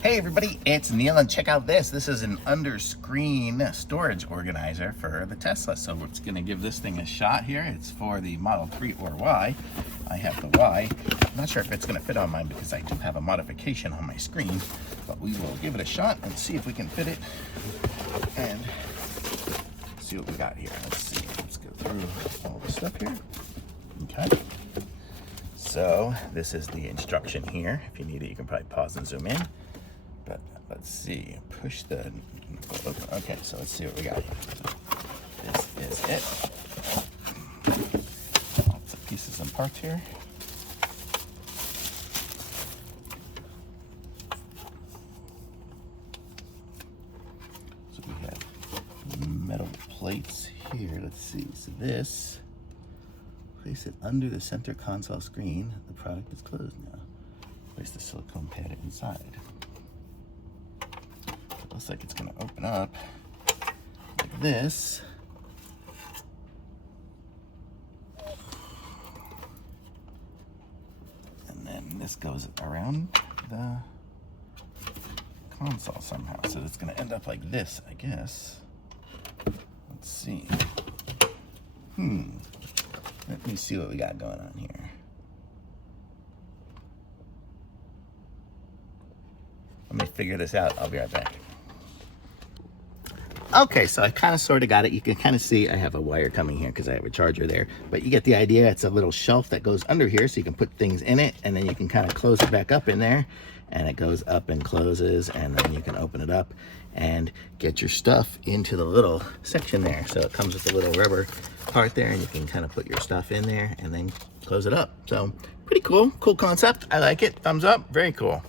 Hey everybody, it's Neil, and check out this. This is an under-screen storage organizer for the Tesla. So we're going to give this thing a shot here. It's for the Model 3 or Y. I have the Y. I'm not sure if it's going to fit on mine because I do have a modification on my screen, but we will give it a shot and see if we can fit it and see what we got here. Let's see. Let's go through all the stuff here. Okay. So this is the instruction here. If you need it, you can probably pause and zoom in. But let's see, push the, okay, so let's see what we got here. So this is it. Lots of pieces and parts here. So we have metal plates here. Let's see, so this, place it under the center console screen. The product is closed now. Place the silicone pad inside. Looks like it's going to open up like this. And then this goes around the console somehow. So it's going to end up like this, I guess. Let's see. Let me see what we got going on here. Let me figure this out. I'll be right back. Okay, so I kind of sort of got it. You can kind of see I have a wire coming here because I have a charger there. But you get the idea. It's a little shelf that goes under here so you can put things in it. And then you can kind of close it back up in there. And it goes up and closes. And then you can open it up and get your stuff into the little section there. So it comes with a little rubber part there. And you can kind of put your stuff in there and then close it up. So pretty cool. Cool concept. I like it. Thumbs up. Very cool.